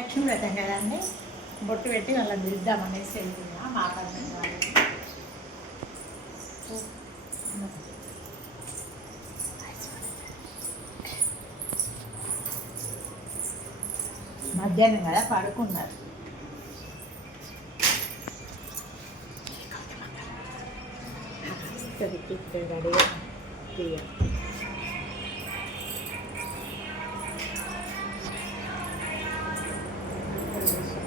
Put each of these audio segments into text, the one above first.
లక్ష్మీ వ్రతం కదండి, బొట్టు పెట్టి వాళ్ళని పిలుద్దామనేసి వెళ్తున్నా మాట్లాడుతున్న వాళ్ళకి. మధ్యాహ్నం కదా పడుకున్నారు. రెడీగా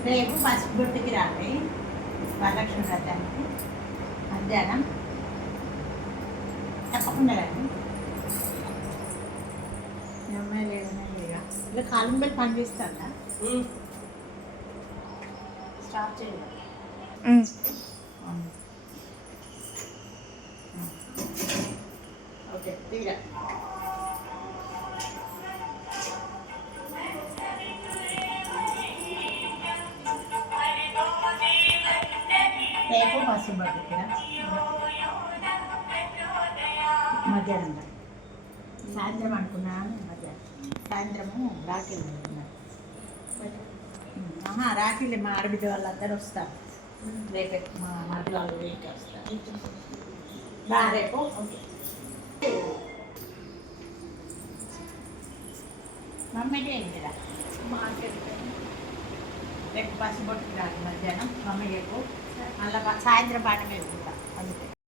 రేపు పసుపు బొట్టుకి రాండి వరలక్ష్మి వ్రతానికి మధ్యాహ్నం తప్పకుండా రండి. అమ్మాయి లేదన్నా లేగా ఇలా కాలం పెట్టి పని చేస్తాడా స్టాప్ చేయాలి. ఓకే తీరా రేపు పసుపు బొట్టుకి మధ్యాహ్నం సాయంత్రం అనుకున్నాను. సాయంత్రము రాఖీలు అనుకున్నాను. రాఖీలు మా ఆడబిడ్డ వాళ్ళందరూ వస్తారు. రేపే మా మధ్య వాళ్ళు రేపు వస్తారు. రేపు ఓకే మమ్మీకి ఏంటి రా మార్కెట్ రేపు పసుపు బొట్టుకి రాదు మధ్యాహ్నం మమ్మీ రేపు మళ్ళీ సాయంత్రం పాట వేసుకుంటా అందుకే